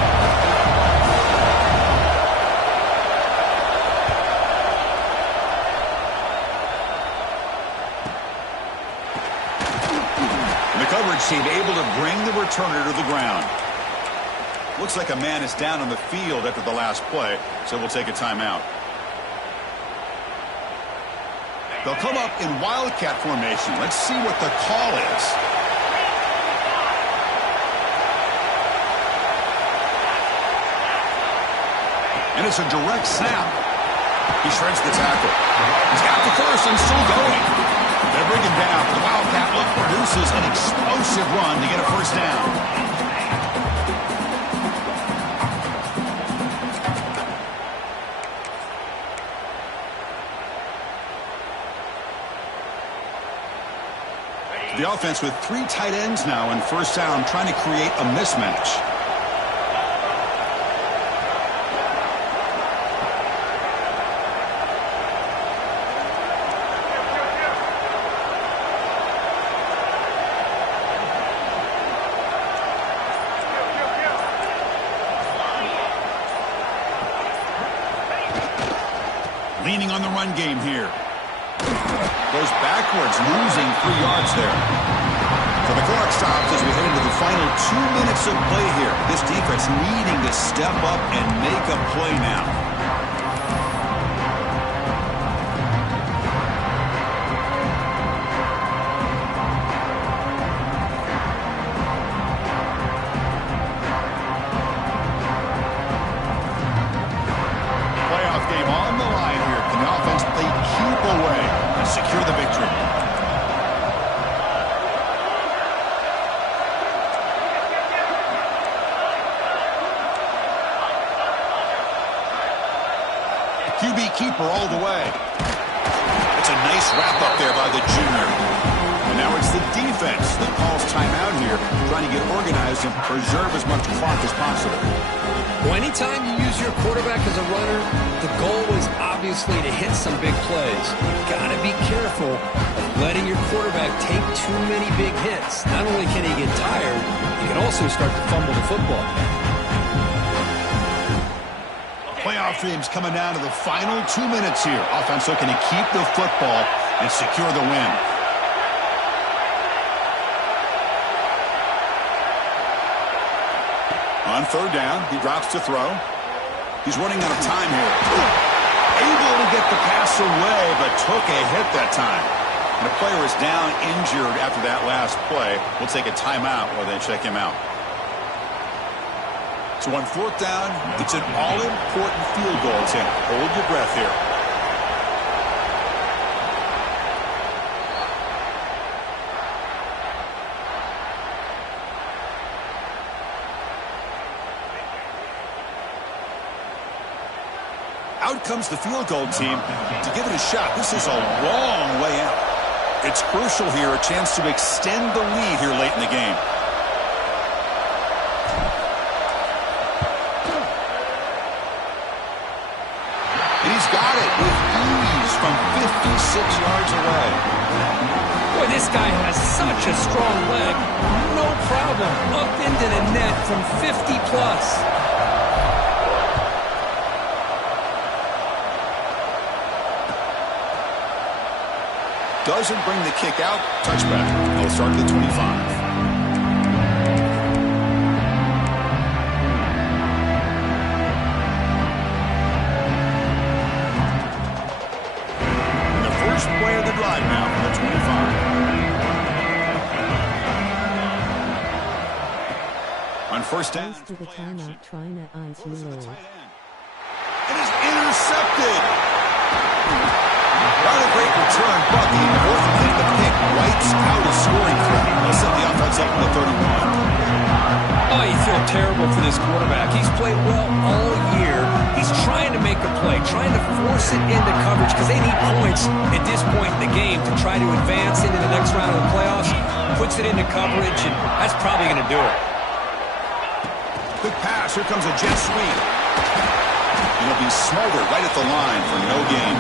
coverage team able to bring the returner to the ground. Looks like a man is down on the field after the last play, so we'll take a timeout. They'll come up in Wildcat formation. Let's see what the call is. And it's a direct snap. He shreds the tackle. He's got the first and still going. They're bringing down. The Wildcat look produces an explosive run to get a first down. The offense with 3 tight ends now in first down, trying to create a mismatch. Leaning on the run game here. Goes backwards, losing 3 yards there. So the clock stops as we head into the final 2 minutes of play here. This defense needing to step up and make a play now. Playoff game on the line here. Can the offense play keep away and secure the victory? QB keeper all the way. It's a nice wrap up there by the junior. And now it's the defense that calls timeout here, trying to get organized and preserve as much clock as possible. Well, anytime you use your quarterback as a runner, the goal is obviously to hit some big plays. You've got to be careful of letting your quarterback take too many big hits. Not only can he get tired, he can also start to fumble the football. Playoff dreams coming down to the final 2 minutes here. Offense looking to keep the football and secure the win. On third down, he drops to throw. He's running out of time here. Able to get the pass away, but took a hit that time. And the player is down injured after that last play. We'll take a timeout while they check him out. So on fourth down, it's an all-important field goal attempt. Hold your breath here. Out comes the field goal team to give it a shot. This is a long way out. It's crucial here, a chance to extend the lead here late in the game. And he's got it with ease from 56 yards away. Boy, this guy has such a strong leg. No problem. Up into the net from 50 plus. Doesn't bring the kick out. Touchback. They'll start at the 25. Play of the drive now for the 25. On first down. To the timeout, trying to answer Lord. It is intercepted. Not a great return, but the important thing, the pick wipes out a scoring threat. They'll set the offense up in the 31. Oh, you feel terrible for this quarterback. He's played well all year. He's trying to make a play, trying to force it into coverage because they need points at this point in the game to try to advance into the next round of the playoffs. Puts it into coverage, and that's probably going to do it. Quick pass. Here comes a jet sweep. And it'll be smothered right at the line for no gain.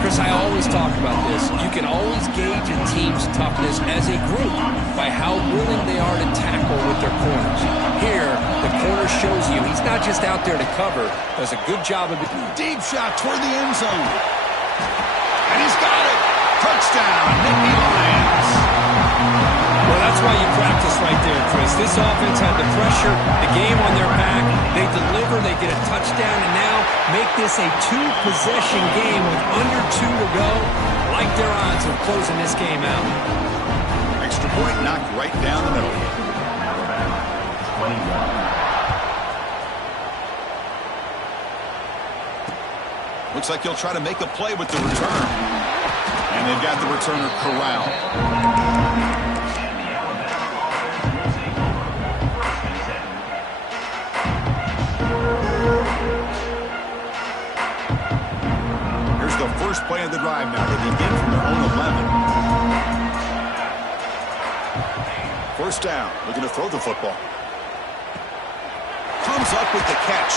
Chris, I always talk about this. You can always gauge a team's toughness as a group by how willing they are to tackle with their corners. Here, the corner shows you he's not just out there to cover, does a good job of it. Deep shot toward the end zone. And he's got it. Touchdown, Nittany Lions. Well, that's why you practice right there, Chris. This offense had the pressure, the game on their back. They deliver, they get a touchdown, and now make this a two-possession game with under 2 to go. I like their odds of closing this game out. Extra point knocked right down the middle. Alabama, 21. Looks like he'll try to make a play with the return. And they've got the returner corralled. Here's the first play of the drive now. They begin from their own 11. First down, looking to throw the football. Comes up with the catch.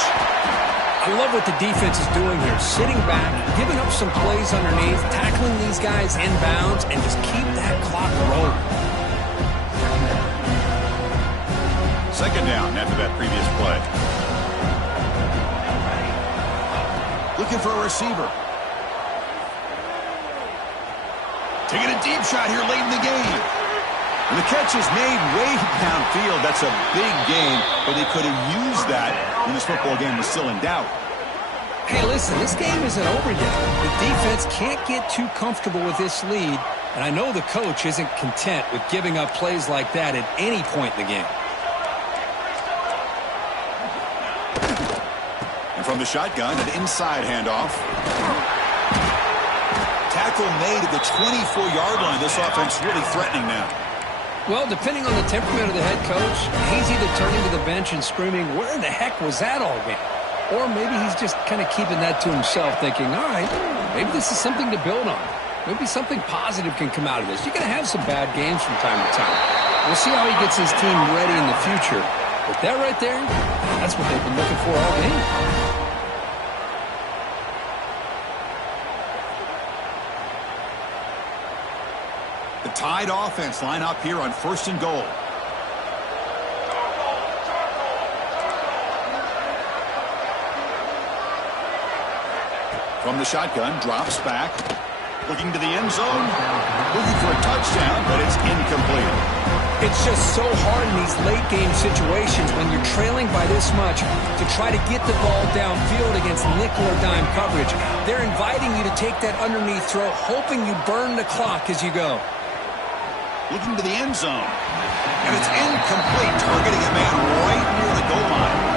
I love what the defense is doing here. Sitting back, giving up some plays underneath, tackling these guys inbounds, and just keep that clock rolling. Second down after that previous play. Looking for a receiver. Taking a deep shot here late in the game. And the catch is made way downfield. That's a big gain, but they could have used that when this football game was still in doubt. Hey, listen, this game isn't over yet. The defense can't get too comfortable with this lead, and I know the coach isn't content with giving up plays like that at any point in the game. And from the shotgun, an inside handoff. Tackle made at the 24-yard line. This offense really threatening now. Well, depending on the temperament of the head coach, he's either turning to the bench and screaming, where in the heck was that all game? Or maybe he's just kind of keeping that to himself, thinking, all right, maybe this is something to build on. Maybe something positive can come out of this. You're going to have some bad games from time to time. We'll see how he gets his team ready in the future. But that right there, that's what they've been looking for all game. The Tide offense line up here on 1st and goal. From the shotgun, drops back. Looking to the end zone. Looking for a touchdown, but it's incomplete. It's just so hard in these late game situations when you're trailing by this much to try to get the ball downfield against nickel or dime coverage. They're inviting you to take that underneath throw, hoping you burn the clock as you go. Looking to the end zone. And it's incomplete, targeting a man right near the goal line.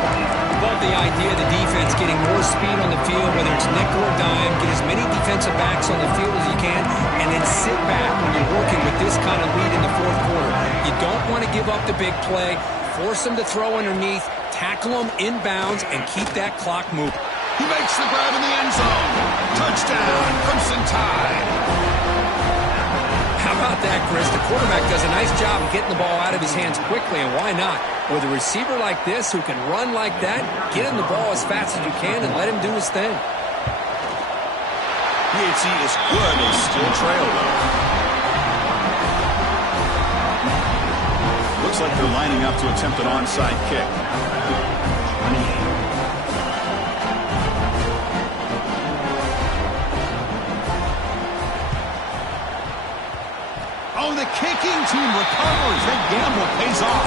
Love the idea of the defense getting more speed on the field, whether it's nickel or dime, get as many defensive backs on the field as you can, and then sit back when you're working with this kind of lead in the fourth quarter. You don't want to give up the big play, force them to throw underneath, tackle them inbounds, and keep that clock moving. He makes the grab in the end zone. Touchdown, Crimson Tide. How about that, Chris? The quarterback does a nice job of getting the ball out of his hands quickly, and why not? With a receiver like this who can run like that, get him the ball as fast as you can and let him do his thing. PHC is good. They still trail, though. Looks like they're lining up to attempt an onside kick. Oh, the kicking team recovers. That gamble pays off.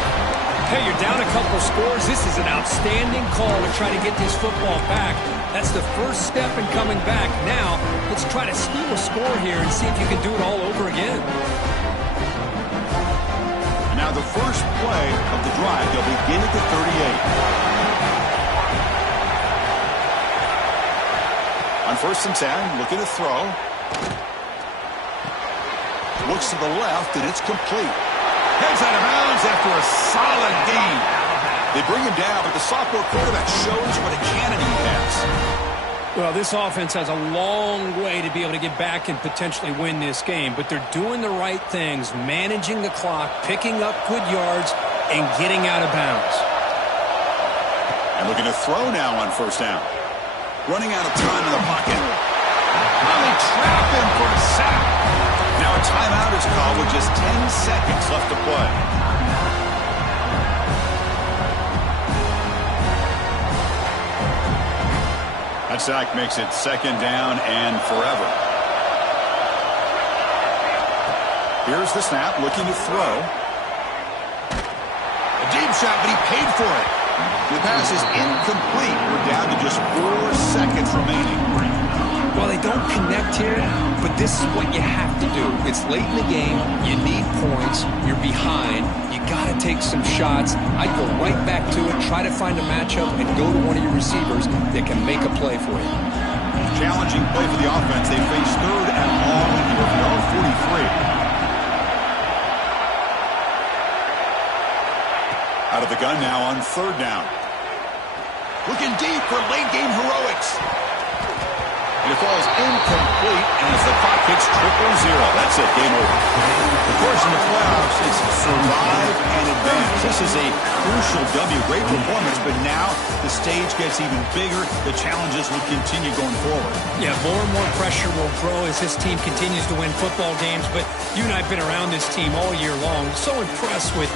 Hey, you're down a couple scores. This is an outstanding call to try to get this football back. That's the first step in coming back. Now, let's try to steal a score here and see if you can do it all over again. And now the first play of the drive. They'll begin at the 38. On 1st and 10, looking to throw. Looks to the left, and it's complete. Heads out of bounds after a solid gain. They bring him down, but the sophomore quarterback shows what a cannon he has. Well, this offense has a long way to be able to get back and potentially win this game, but they're doing the right things, managing the clock, picking up good yards, and getting out of bounds. And looking to throw now on 1st down. Running out of time in the pocket. They trap him for a sack. Now a timeout is called with just 10 seconds left to play. That sack makes it 2nd down and forever. Here's the snap, looking to throw. shot, but he paid for it. The pass is incomplete. We're down to just 4 seconds remaining. Well, they don't connect here, but this is what you have to do. It's late in the game. You need points. You're behind. You got to take some shots. I'd go right back to it, try to find a matchup, and go to one of your receivers that can make a play for you. Challenging play for the offense. They face third and long here from their own 43. Out of the gun now on third down. Looking deep for late game heroics. And it falls incomplete as the clock hits 0-0. That's it, game over. Of course, in the playoffs, it's survive and advance. This is a crucial W. Great performance, but now the stage gets even bigger. The challenges will continue going forward. Yeah, more and more pressure will grow as this team continues to win football games. But you and I have been around this team all year long. So impressed with